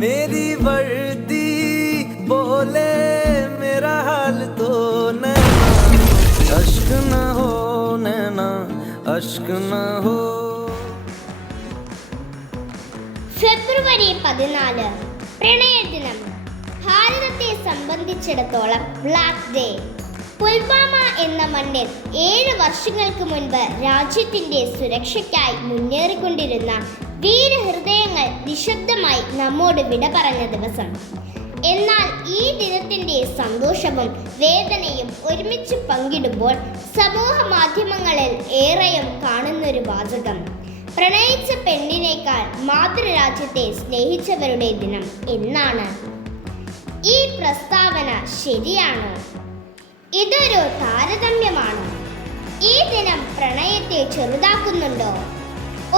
मेरी वर्दी बोले मेरा हाल तो नैना अश्क न हो नैना अश्क न हो. ഫെബ്രുവരി 14 പ്രണയദിനം. ഭാരതത്തെ സംബന്ധിച്ചിടത്തോളം ബ്ലാക്ക് ഡേ. പുൽവാമ എന്ന മണ്ണിൽ 7 വർഷങ്ങൾക്ക് മുൻപ് രാജ്യത്തിന്റെ സുരക്ഷയ്ക്കായി മുന്നേറിക്കൊണ്ടിരുന്ന വീരഹൃദയങ്ങൾ നിശബ്ദമായി നമ്മോട് വിട പറഞ്ഞ ദിവസം. എന്നാൽ ഈ ദിനത്തിന്റെ സന്തോഷവും വേദനയും ഒരുമിച്ച് പങ്കിടുമ്പോൾ സമൂഹ മാധ്യമങ്ങളിൽ ഏറെയും കാണുന്നൊരു വാചകം: പ്രണയിച്ച പെണ്ണിനേക്കാൾ മാതൃരാജ്യത്തെ സ്നേഹിച്ചവരുടെ ദിനം എന്നാണ്. ഈ പ്രസ്താവന ശരിയാണോ? ഇതൊരു താരതമ്യമാണോ? ഈ ദിനം പ്രണയത്തെ ചെറുതാക്കുന്നുണ്ടോ?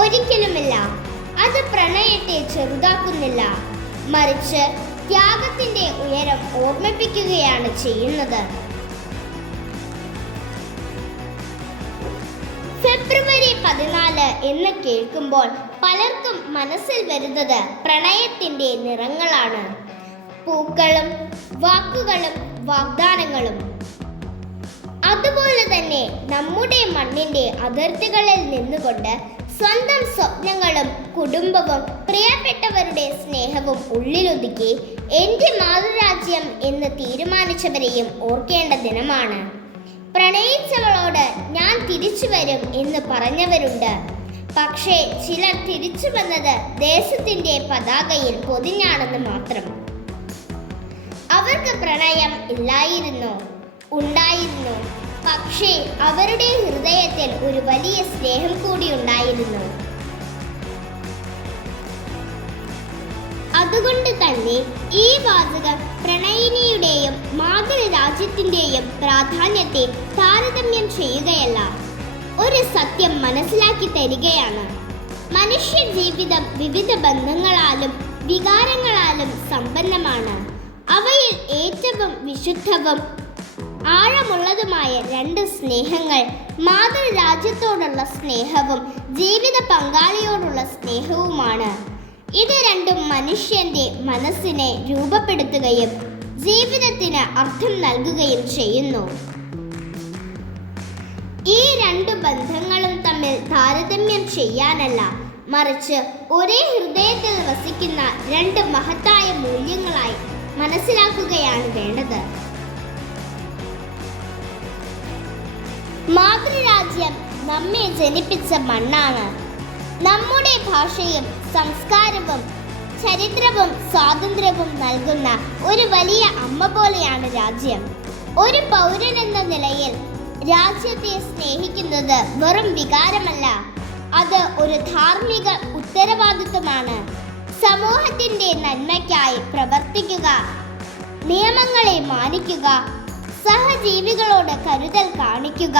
ഒരിക്കലുമില്ല. അത് പ്രണയത്തെ ചെറുതാക്കുന്നില്ല, മറിച്ച് ത്യാഗത്തിന്റെ ഉയരം ഓർമ്മിപ്പിക്കുകയാണ് ചെയ്യുന്നത്. ഫെബ്രുവരി 14 എന്ന് കേൾക്കുമ്പോൾ പലർക്കും മനസ്സിൽ വരുന്നത് പ്രണയത്തിന്റെ നിറങ്ങളാണ്. പൂക്കളും വാക്കുകളും വാഗ്ദാനങ്ങളും. അതുപോലെ തന്നെ നമ്മുടെ മണ്ണിന്റെ അതിർത്തികളിൽ നിന്നുകൊണ്ട് സ്വന്തം സ്വപ്നങ്ങളും കുടുംബവും പ്രിയപ്പെട്ടവരുടെ സ്നേഹവും ഉള്ളിലൊതുക്കി എൻ്റെ മാതൃരാജ്യം എന്ന് തീരുമാനിച്ചവരെയും ഓർക്കേണ്ട ദിനമാണ്. പ്രണയിച്ചവളോട് ഞാൻ തിരിച്ചു വരും എന്ന് പറഞ്ഞവരുണ്ട്. പക്ഷേ ചിലർ തിരിച്ചു വന്നത് ദേശത്തിന്റെ പതാകയിൽ പൊതിഞ്ഞാണെന്ന് മാത്രം. അവർക്ക് പ്രണയം ഇല്ലായിരുന്നോ? ഉണ്ടായിരുന്നു. പക്ഷേ അവരുടെ ഹൃദയത്തിൽ ഒരു വലിയ സ്നേഹം കൂടി ഉണ്ടായിരുന്നു. അതുകൊണ്ട് തന്നെ ഈ വാചകം പ്രണയിനിയുടെയും മാതൃരാജ്യത്തിന്റെയും പ്രാധാന്യത്തെ താരതമ്യം ചെയ്യുകയല്ല, ഒരു സത്യം മനസ്സിലാക്കി തരികയാണ്. മനുഷ്യ ജീവിതം വിവിധ ബന്ധങ്ങളാലും വികാരങ്ങളാലും സമ്പന്നമാണ്. അവയിൽ ഏറ്റവും വിശുദ്ധവും ആഴമുള്ളതുമായ 2 സ്നേഹങ്ങൾ മാതൃരാജ്യത്തോടുള്ള സ്നേഹവും ജീവിത പങ്കാളിയോടുള്ള സ്നേഹവുമാണ്. ഇത് രണ്ടും മനുഷ്യന്റെ മനസ്സിനെ രൂപപ്പെടുത്തുകയും ജീവിതത്തിന് അർത്ഥം നൽകുകയും ചെയ്യുന്നു. ഈ 2 ബന്ധങ്ങളും തമ്മിൽ താരതമ്യം ചെയ്യാനല്ല, മറിച്ച് ഒരേ ഹൃദയത്തിൽ വസിക്കുന്ന 2 മഹത്തായ മൂല്യങ്ങളായി മനസ്സിലാക്കുകയാണ് വേണ്ടത്. മാതൃരാജ്യം നമ്മെ ജനിപ്പിച്ച മണ്ണാണ്. നമ്മുടെ ഭാഷയും സംസ്കാരവും ചരിത്രവും സ്വാതന്ത്ര്യവും നൽകുന്ന ഒരു വലിയ അമ്മ പോലെയാണ് രാജ്യം. ഒരു പൗരൻ എന്ന നിലയിൽ രാജ്യത്തെ സ്നേഹിക്കുന്നത് വെറും വികാരമല്ല, അത് ഒരു ധാർമ്മിക ഉത്തരവാദിത്വമാണ്. സമൂഹത്തിന്റെ നന്മയ്ക്കായി പ്രവർത്തിക്കുക, നിയമങ്ങളെ മാനിക്കുക, സഹജീവികളോട് കരുതൽ കാണിക്കുക,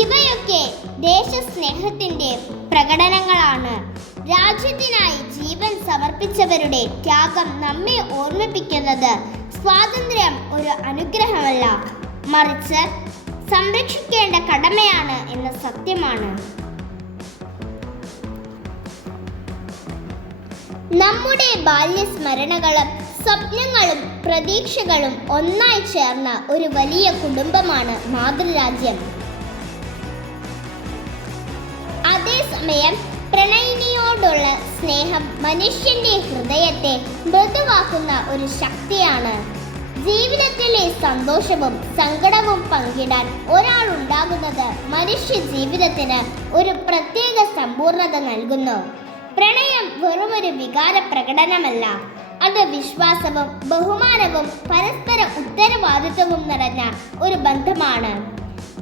ഇവയൊക്കെ ദേശസ്നേഹത്തിന്റെ പ്രകടനങ്ങളാണ്. രാജ്യത്തിനായി ജീവൻ സമർപ്പിച്ചവരുടെ ത്യാഗം നമ്മെ ഓർമ്മിപ്പിക്കുന്നത് സ്വാതന്ത്ര്യം ഒരു അനുഗ്രഹമല്ല, മറിച്ച് സംരക്ഷിക്കേണ്ട കടമയാണ് എന്ന സത്യമാണ്. നമ്മുടെ ബാല്യസ്മരണകളും സ്വപ്നങ്ങളും പ്രതീക്ഷകളും ഒന്നായി ചേർന്ന ഒരു വലിയ കുടുംബമാണ് മാതൃരാജ്യം. അതേസമയം പ്രണയിനിയോടുള്ള സ്നേഹം മനുഷ്യന്റെ ഹൃദയത്തെ മൃദുവാക്കുന്ന ഒരു ശക്തിയാണ്. ജീവിതത്തിലെ സന്തോഷവും സങ്കടവും പങ്കിടാൻ ഒരാൾ ഉണ്ടാകുന്നത് മനുഷ്യ ജീവിതത്തിന് ഒരു പ്രത്യേക സമ്പൂർണത നൽകുന്നു. പ്രണയം വെറുമൊരു വികാര പ്രകടനമല്ല, അത് വിശ്വാസവും ബഹുമാനവും പരസ്പര ഉത്തരവാദിത്വവും നിറഞ്ഞ ഒരു ബന്ധമാണ്.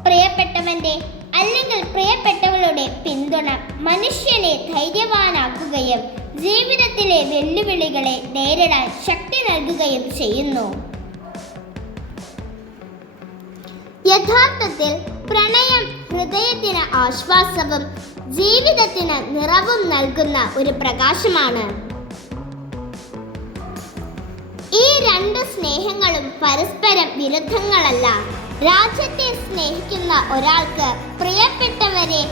പ്രിയപ്പെട്ടവന്റെ അല്ലെങ്കിൽ പ്രിയപ്പെട്ടവളുടെ പിന്തുണ മനുഷ്യനെ ധൈര്യവാനാക്കുകയും ജീവിതത്തിലെ വെല്ലുവിളികളെ നേരിടാൻ ശക്തി നൽകുകയും ചെയ്യുന്നു. യഥാർത്ഥത്തിൽ പ്രണയം ഹൃദയത്തിന് ആശ്വാസവും ജീവിതത്തിന് നിറവും നൽകുന്ന ഒരു പ്രകാശമാണ്. ഈ 2 സ്നേഹങ്ങളും പരസ്പരം വിരുദ്ധങ്ങളല്ല. രാജ്യത്തെ സ്നേഹിക്കുന്ന ഒരാൾക്ക് പ്രിയപ്പെട്ടവരെ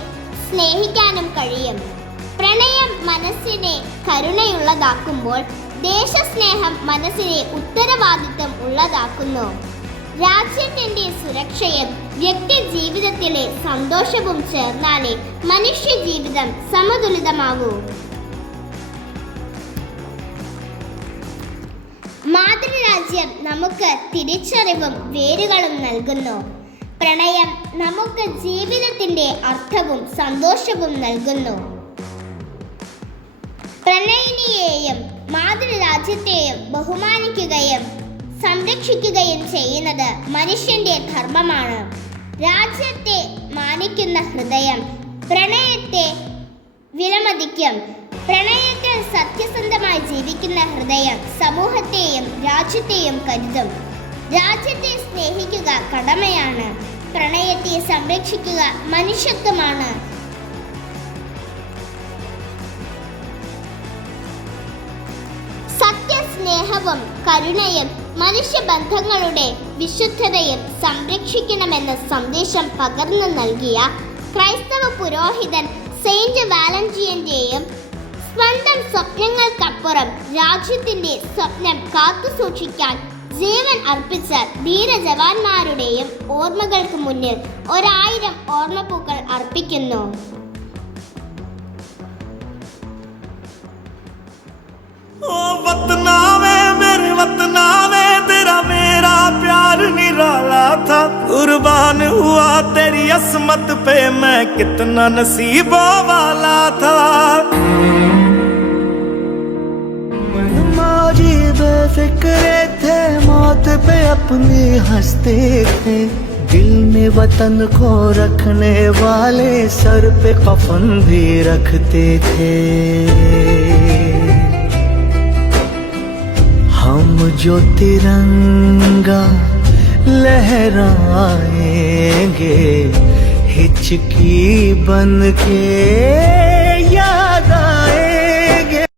സ്നേഹിക്കാനും കഴിയും. പ്രണയം മനസ്സിനെ കരുണയുള്ളതാക്കുമ്പോൾ ദേശസ്നേഹം മനസ്സിനെ ഉത്തരവാദിത്വം ഉള്ളതാക്കുന്നു. രാജ്യത്തിന്റെ സുരക്ഷയും വ്യക്തി ജീവിതത്തിലെ സന്തോഷവും ചേർന്നാലേ മനുഷ്യ ജീവിതം സമതുലിതമാകൂ. മാതൃരാജ്യം നമുക്ക് തിരിച്ചറിവും വേരുകളും നൽകുന്നു. പ്രണയം നമുക്ക് ജീവിതത്തിന്റെ അർത്ഥവും സന്തോഷവും നൽകുന്നു. പ്രണയിനിയെയും മാതൃരാജ്യത്തെയും ബഹുമാനിക്കുകയും സംരക്ഷിക്കുകയും ചെയ്യുന്നത് മനുഷ്യന്റെ ധർമ്മമാണ്. രാജ്യത്തെ മാനിക്കുന്ന ഹൃദയം പ്രണയത്തെ വിലമതിക്കും. പ്രണയത്തിൽ സത്യസന്ധമായി ജീവിക്കുന്ന ഹൃദയം സമൂഹത്തെയും രാജ്യത്തെയും കരുതും. രാജ്യത്തെ സ്നേഹിക്കുക കടമയാണ്. പ്രണയത്തെ സംരക്ഷിക്കുക മനുഷ്യത്വമാണ്. സത്യസ്നേഹവും കരുണയും മനുഷ്യബന്ധങ്ങളുടെ വിശുദ്ധതയും സംരക്ഷിക്കണമെന്ന സന്ദേശം പകർന്നു നൽകിയ ക്രൈസ്തവ പുരോഹിതൻ സെയിന്റ് വാലന്റീൻ്റെയും സ്വന്തം സ്വപ്നങ്ങൾക്കപ്പുറം രാജ്യത്തിന്റെ സ്വപ്നം കാത്തുസൂക്ഷിക്കാൻ ജീവൻ അർപ്പിച്ച ധീരജവാന്മാരുടെയും ഓർമ്മകൾക്ക് മുന്നിൽ 1000 ഓർമ്മപ്പൂക്കൾ അർപ്പിക്കുന്നു. ओ वतना वे मेरे वतना वे तेरा मेरा प्यार निराला था, कुर्बान हुआ तेरी असमत पे मैं कितना नसीबों वाला था। मनमाजी बेफिक्रे थे, मौत पे अपनी हंसते थे, दिल में वतन को रखने वाले सर पे कफन भी रखते थे। हम जो तिरंगा लहराएंगे हिचकी बन के